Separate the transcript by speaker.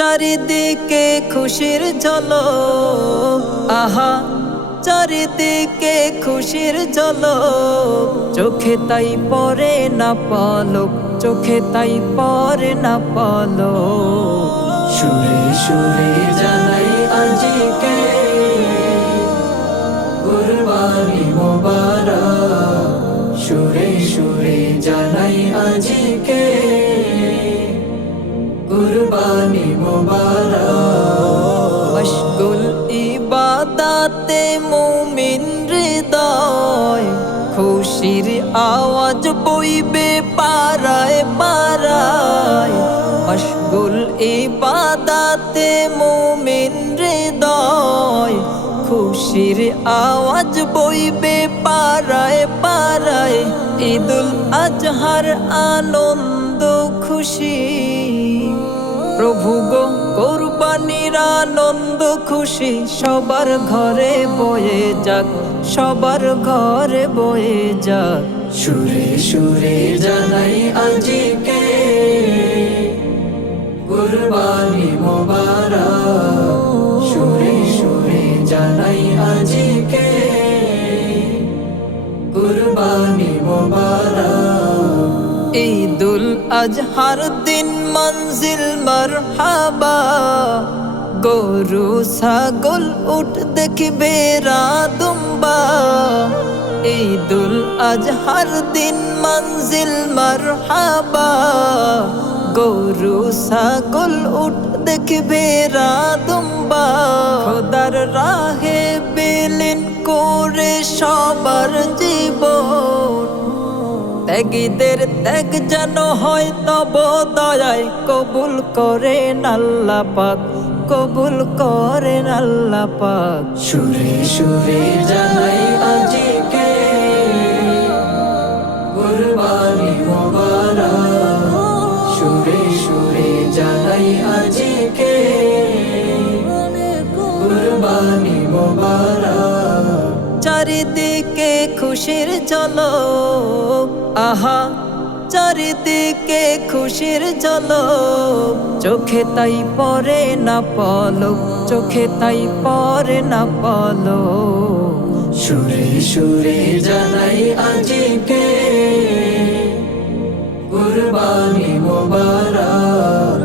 Speaker 1: চারিদিকে খুশির চলো আহা, চারিদিকে খুশির চলো চোখে তাই পরে না পলক, চোখে তাই পরে না পলো সুরে সুরে জানাই আজিকে কুরবানি মোবারক। সুরে সুরে জানাই আজিকে ইবাদাতে মুমিন হৃদয়, খুশির আওয়াজ বইবে পারায় পারায় মশগুল ইবাদাতে মুমিন হৃদয়, খুশির আওয়াজ বইবে পারায় পারায় ঈদুল আজহার আনন্দ খুশি। প্রভু গো, কোরবানির আনন্দ, খুশি সবার ঘরে বয়ে যাক, সবার ঘরে বয়ে যাক। সুরে সুরে জানাই আজিকে। ঈদুল আজহার দিন মঞ্জিল মারহাবা। গরু, ছাগল উঠ দেখি দেখবে রাদুম্বা। ঈদুল আজহার দিন মঞ্জিল মারহাবা। গরু, ছাগল উঠ দেখি দেখবে রাদুম্বা। খোদার রাহে বিলীন করে সবার জীবন। ত্যাগীদের ত্যাগ যেন হয়, তব দয়ায় কবুল করেন আল্লাহ পাক, কবুল করেন আল্লাহ পাক। সুরে সুরে জানাই আজিকে, কুরবানি মোবারক। সুরে সুরে জানাই আজিকে, কুরবানি মোবারক। চারিদিকে খুশির চলো আহা, চারিদিকে খুশির চলো চোখে তাই পরে না পলক, চোখে তাই পরে না পলো সুরে সুরে জানাই আজিকে কুরবানি মোবারক।